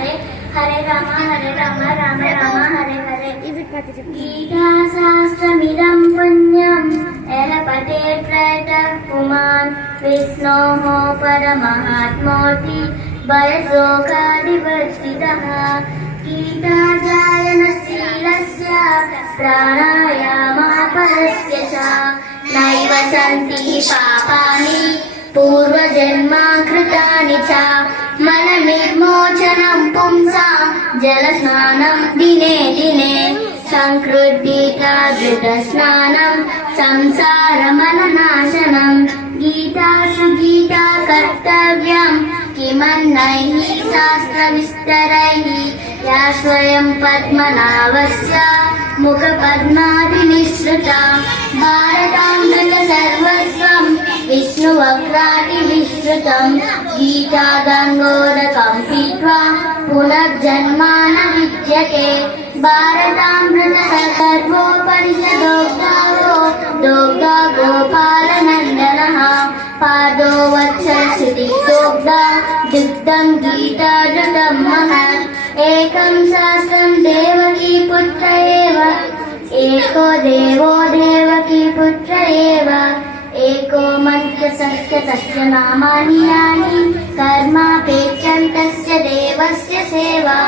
हरे हरे राम राम राम हरे हरे गीताशास्त्रमिदं पुण्यं यः पठेत् प्रयतः पुमान् विष्णोः परमहात्मोऽति भयशोकादिवर्जितः गीताजायनशीलस्य प्राणायामापरस्य च नैव सन्ति पापानि पूर्वजन्माकृतानि च मननिर्मोचनं पुंसां जलस्नानं दिने दिने संकृद्धिता धृतस्नानं संसारमननाशनं गीतासु गीता कर्तव्यं किमन्नैः शास्त्रविस्तरैः या स्वयं पद्मनाभस्य मुखपद्मादिनिःसृता भारतामृत सर्वस्वं विष्णुवक्त्रादिविश्रुतं गीतागङ्गोदकं पीत्वा पुनर्जन्मा न विद्यते भारतामृत सर्वोपनिषदोक्तारो दोग्धा गोपालनन्दनः पादो वत्सश्रुतिदोग्धा दुग्धं गीताधृतं महत् एकं शास्त्रं देवकी पुत्र एव एको देवो देवकी पुत्र एव एको मन्त्रस्य तस्य नामानि यानि कर्मापेक्षन्तस्य देवस्य सेवा।